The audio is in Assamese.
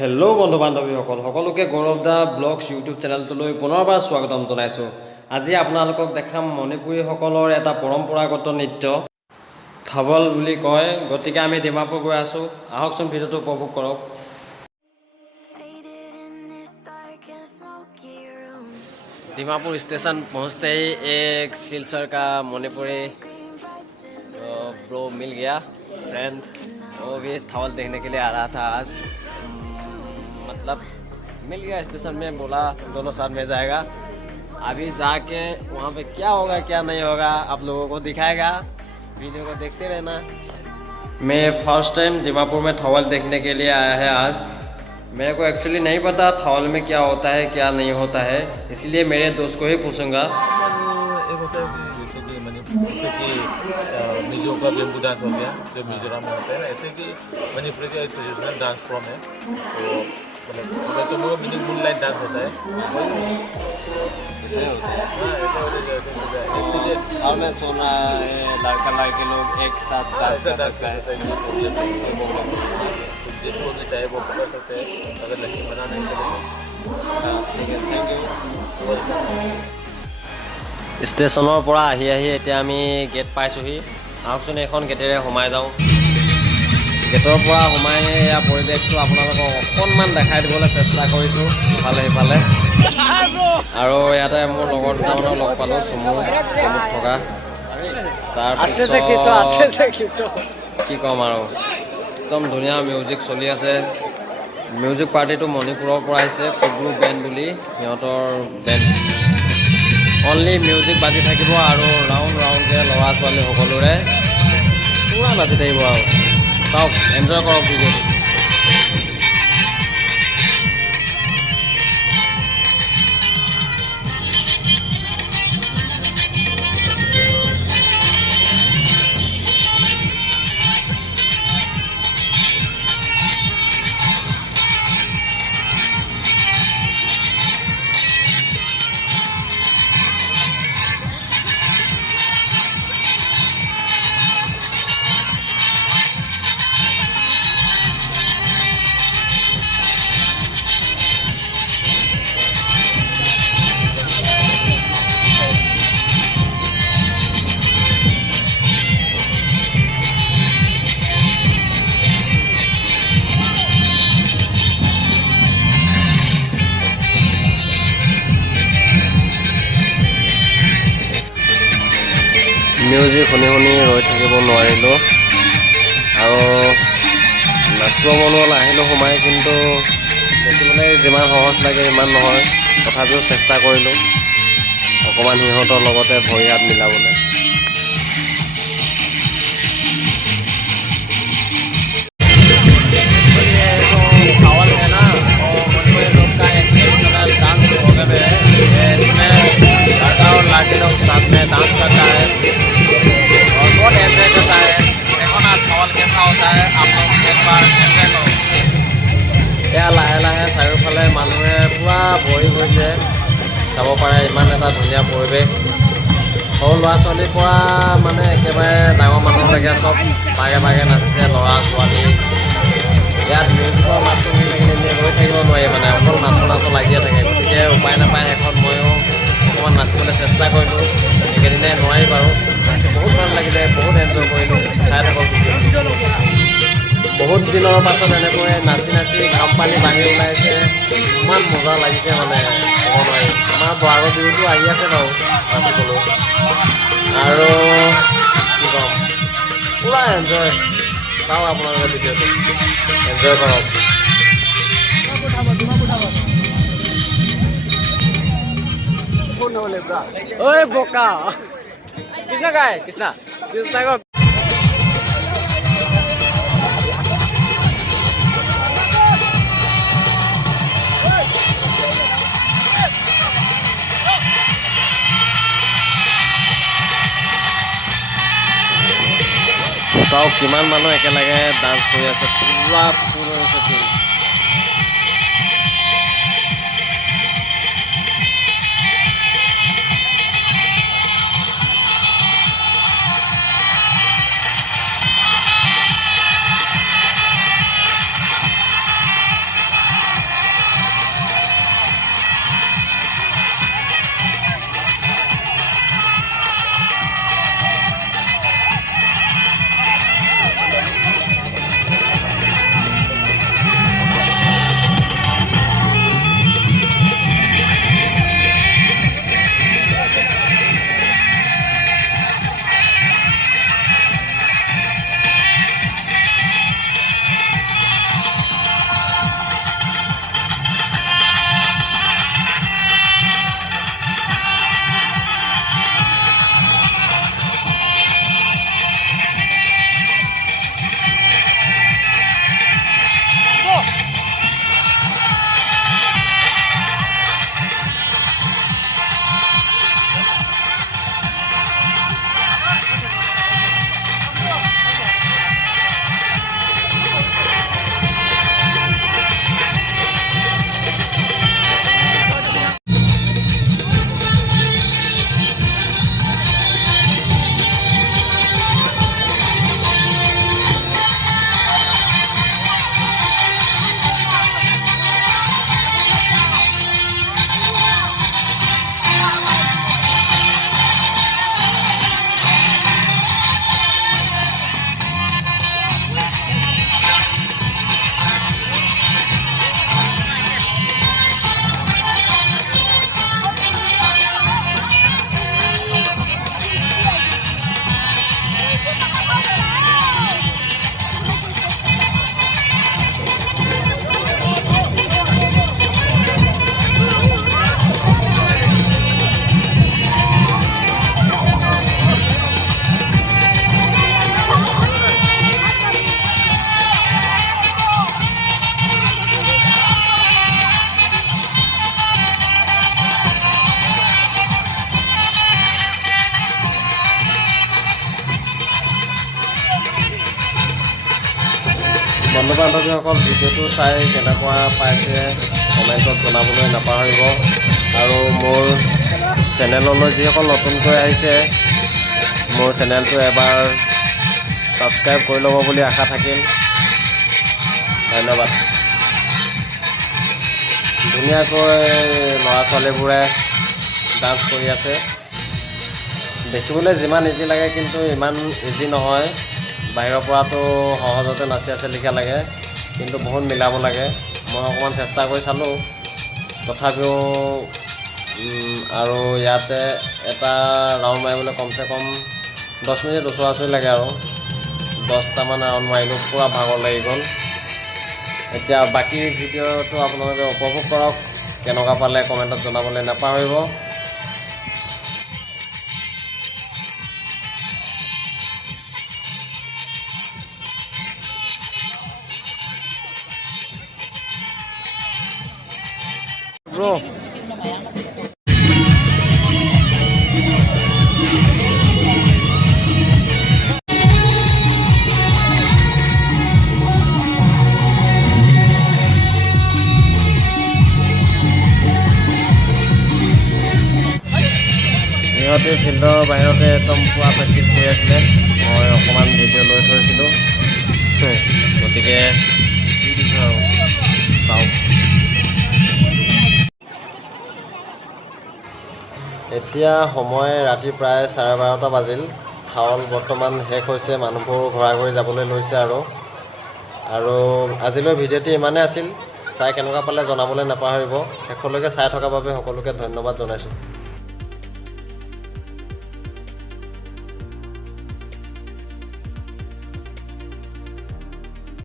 হেল্ল' বন্ধু বান্ধৱীসকল সকলোকে গৌৰৱ দা ব্লগছ ইউটিউব চেনেলটোলৈ পুনৰবাৰ স্বাগতম জনাইছোঁ। আজি আপোনালোকক দেখাম মণিপুৰীসকলৰ এটা পৰম্পৰাগত নৃত্য থাৱল বুলি কয়। গতিকে আমি ডিমাপুৰ গৈ আছোঁ, আহকচোন ভিডিঅ'টো উপভোগ কৰক। डिमापुर स्टेशन पहुँचते ही एक सिलचर का मणिपुरी ब्रो मिल गया फ्रेंड। वो भी थावल देखने के लिए आ रहा था आज। मतलब मिल गया स्टेशन में, बोला दोनों साथ में जाएगा। अभी जाके वहाँ पे क्या होगा क्या नहीं होगा आप लोगों को दिखाएगा, वीडियो को देखते रहना। मैं फर्स्ट टाइम डिमापुर में थावल देखने के लिए आया है आज। मेरे को एक्चुअली नहीं पता थावल में क्या होता है क्या नहीं होता है, इसलिए मेरे दोस्त को ही पूछूंगा। एक होता है जैसे कि जैसे कि मिजो का बेम्बू डांस हो गया जो मिजोरम में होता है ना, ऐसे कि मणिपुर का ट्रेडिशनल डांस फॉर्म है। तो मतलब तो वो मिनी मूनलाइट डांस होता है, ऐसे होता है। हाँ ऐसे और मैं सुन रहा है लड़का लड़की लोग एक साथ डांस कर सकता है। जिसको भी चाहे वो पकड़ सकते हैं, अगर लड़की बना नहीं तो ঠিক আছে, থেংক ইউ। ষ্টেচনৰ পৰা আহি এতিয়া আমি গেট পাইছোঁহি। আহকচোন এখন গেটেৰে সোমাই যাওঁ। গেটৰ পৰা সোমাই ইয়াৰ পৰিৱেশটো আপোনালোকক অকণমান দেখাই দিবলৈ চেষ্টা কৰিছোঁ ইফালে সিফালে। আৰু ইয়াতে মোৰ লগৰ দুটামানক লগ পালোঁ চমুত থকা। তাৰপিছত কি ক'ম আৰু, একদম ধুনীয়া মিউজিক চলি আছে। মিউজিক পাৰ্টিটো মণিপুৰৰ পৰা আহিছে, কুব্ৰু বেণ্ড বুলি সিহঁতৰ বেণ্ড। অনলি মিউজিক বাজি থাকিব আৰু ৰাউণ্ড ৰাউণ্ডকৈ ল'ৰা ছোৱালী সকলোৰে পূৰা বাজি থাকিব আৰু। চাওক, এনজয় কৰক ভিডিঅ'টো। মিউজিক শুনি শুনি ৰৈ থাকিব নোৱাৰিলোঁ আৰু নাচিব মন হ'ল। আহিলোঁ সোমাই, কিন্তু দেখিবলৈ যিমান সহজ লাগে ইমান নহয়। তথাপিও চেষ্টা কৰিলোঁ অকণমান সিহঁতৰ লগতে ভৰি হাত মিলাবলৈ। थावल है ना, और मणिपुरी लोग का एक ट्रेडिशनल डांस वगैरह है। इसमें लड़का और लड़की लोग साथ में डांस करता है और बहुत एंजॉय करता है। देखो ना थावल कैसा होता है, आप लोग एक बार एंजॉय करो। এয়া লাহে লাহে চাৰিওফালে মানুহে পূৰা ভৰি গৈছে, চাব পাৰে ইমান এটা ধুনীয়া পৰিৱেশ। সৰু ল'ৰা ছোৱালীৰ পৰা মানে একেবাৰে ডাঙৰ মানুহলৈকে চব ভাগে ভাগে নাচিছে, ল'ৰা ছোৱালী। ইয়াত মিউজিকৰ মাতটো শুনি থাকিলে এনেই ৰৈ থাকিব নোৱাৰি, মানে অকল নাচো লাগিয়ে থাকে। গতিকে উপায় নাপায় শেষত ময়ো অকণমান নাচিবলৈ চেষ্টা কৰিলোঁ। এইকেইদিনাই নোৱাৰি বাৰু, নাচি বহুত ভাল লাগিলে, বহুত এনজয় কৰিলোঁ। চাই থাকক ভিডিঅ'। বহুত দিনৰ পাছত এনেকৈ নাচি নাচি ঘাম পানী বাঢ়ি ওলাইছে, ইমান মজা লাগিছে মানে ক'ব নোৱাৰি। আমাৰ বহাগৰ বিহুটো আহি আছে বাৰু নাচিবলৈ, আৰু কি ক'ম, পূৰা এনজয়। চাওক আপোনালোকে ভিডিঅ'টো, এনজয় কৰক। ঐ বোকা কৃষ্ণ গায়, কৃষ্ণ কৃষ্ণ গক। চাওক কিমান মানুহ একেলগে ডান্স কৰি আছে, পূৰা ফুল হৈছে ফিল্ড। যিসকল ভিডিঅ'টো চাই কেনেকুৱা পাইছে কমেণ্টত জনাবলৈ নাপাহৰিব। আৰু মোৰ চেনেললৈ যিসকল নতুনকৈ আহিছে মোৰ চেনেলটো এবাৰ ছাবস্ক্ৰাইব কৰি ল'ব বুলি আশা থাকিল। ধন্যবাদ। ধুনীয়াকৈ ল'ৰা ছোৱালীবোৰে ডান্স কৰি আছে। দেখিবলৈ যিমান ইজি লাগে কিন্তু ইমান ইজি নহয়। বাহিৰৰ পৰাতো সহজতে নাচি আছে লিখা লাগে, কিন্তু বহুত মিলাব লাগে। মই অকণমান চেষ্টা কৰি চালোঁ, তথাপিও আৰু ইয়াতে এটা ৰাউণ্ড মাৰিবলৈ কমচে কম 10 মিনিট ওচৰা-ওচৰি লাগে আৰু 10টামান ৰাউণ্ড মাৰিলোঁ, পূৰা ভাগৰ লাগি গ'ল। এতিয়া বাকী ভিডিঅ'টো আপোনালোকে উপভোগ কৰক, কেনেকুৱা পালে কমেণ্টত জনাবলৈ নাপাহৰিব। Bro. সিহঁতে ফিল্ডৰ বাহিৰতে একদম পুৰা প্ৰেক্টিছ কৰি আছিলে। মই অকণমান ভিডিঅ' লৈ থৈছিলোঁ, গতিকে দি দিছোঁ আৰু চাওক। এতিয়া সময় ৰাতি প্ৰায় 12:30 বাজিল। খাৱল বৰ্তমান শেষ হৈছে, মানুহবোৰ ঘৰা ঘৰি যাবলৈ লৈছে আৰু আজিলৈ ভিডিঅ'টি ইমানেই আছিল। চাই কেনেকুৱা পালে জনাবলৈ নাপাহৰিব। শেষলৈকে চাই থকাৰ বাবে সকলোকে ধন্যবাদ জনাইছোঁ।